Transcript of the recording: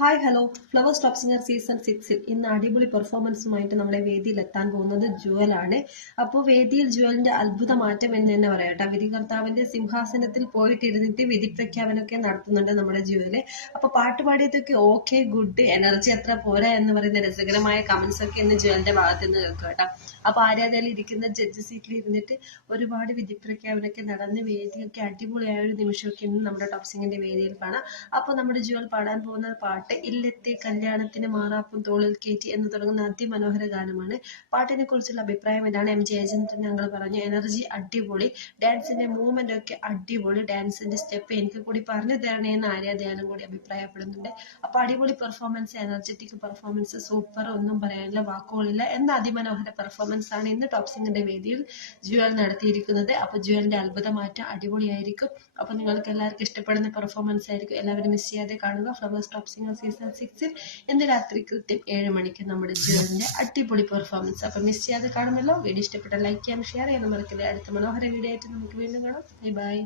Hi hello flowers top singer season സിക്സിൽ ഇന്ന് അടിപൊളി പെർഫോമൻസുമായിട്ട് നമ്മളെ വേദിയിൽ എത്താൻ പോകുന്നത് ജുവൽ ആണ്. അപ്പോൾ വേദിയിൽ ജുവലിന്റെ അത്ഭുത മാറ്റം എന്ന് തന്നെ പറയട്ടെ വിധികർത്താവിന്റെ സിംഹാസനത്തിൽ പോയിട്ടിരുന്നിട്ട് വിധി പ്രഖ്യാപനമൊക്കെ നടത്തുന്നുണ്ട് നമ്മുടെ ജുവൽ അപ്പോൾ പാട്ട് പാടിയതൊക്കെ ഓക്കെ ഗുഡ് എനർജി എത്ര പോരാ എന്ന് പറയുന്ന രസകരമായ കമന്റ്സ് ഒക്കെ ഇന്ന് ജുവലിന്റെ ഭാഗത്ത് നിന്ന് കേൾക്കും കേട്ടോ. അപ്പോൾ ആരാധനയിൽ ഇരിക്കുന്ന ജഡ്ജ് സീറ്റിൽ ഇരുന്നിട്ട് ഒരുപാട് വിധി പ്രഖ്യാപനമൊക്കെ നടന്ന് വേദിയൊക്കെ അടിപൊളിയായ ഒരു നിമിഷമൊക്കെ ഇന്ന് നമ്മുടെ ടോപ് സിംഗിന്റെ വേദിയിൽ കാണാം. അപ്പോൾ നമ്മുടെ ജുവൽ പാടാൻ പോകുന്ന പാട്ട് ഇല്ലത്തെ കല്യാണത്തിന് മാറാപ്പും തോളിൽ കയറ്റി എന്ന് തുടങ്ങുന്ന അതിമനോഹര ഗാനമാണ്. പാട്ടിനെ കുറിച്ചുള്ള അഭിപ്രായം ഇതാണ്. എം ജയചന്ദ്രൻ ഞങ്ങൾ പറഞ്ഞു എനർജി അടിപൊളി. ഡാൻസിന്റെ മൂവ്മെന്റ് ഒക്കെ അടിപൊളി. ഡാൻസിന്റെ സ്റ്റെപ്പ് എനിക്ക് കൂടി പറഞ്ഞു തരണേ എന്ന് ആര്യാദയാനും കൂടി അഭിപ്രായപ്പെടുന്നുണ്ട്. അപ്പൊ അടിപൊളി പെർഫോമൻസ് എനർജറ്റിക് പെർഫോമൻസ് സൂപ്പർ. ഒന്നും പറയാനില്ല വാക്കുകളില്ല എന്ന അതിമനോഹര പെർഫോമൻസ് ആണ് ഇന്ന് ടോപ് സിംഗിന്റെ വേദിയിൽ ജുവൽ നടത്തിയിരിക്കുന്നത്. അപ്പൊ ജുവലിന്റെ അത്ഭുതമാറ്റം അടിപൊളിയായിരിക്കും. അപ്പൊ നിങ്ങൾക്ക് എല്ലാവർക്കും ഇഷ്ടപ്പെടുന്ന പെർഫോമൻസ് ആയിരിക്കും. എല്ലാവരും മിസ് ചെയ്യാതെ കാണുക. ഫ്ലവേഴ്സ് ടോപ് സിംഗർ സീസൺ സിക്സിൽ ഇന്ന് രാത്രി കൃത്യം ഏഴ് മണിക്ക് നമ്മുടെ ജുവലിന്റെ അടിപൊളി പെർഫോമൻസ് അപ്പൊ മിസ് ചെയ്യാതെ കാണുമല്ലോ. വീഡിയോ ഇഷ്ടപ്പെട്ട ലൈക്ക് ചെയ്യാം ഷെയർ ചെയ്യാൻ മറക്കില്ല. അടുത്ത മനോഹര വീഡിയോ ആയിട്ട് നമുക്ക് വീണ്ടും കാണാം. Bye bye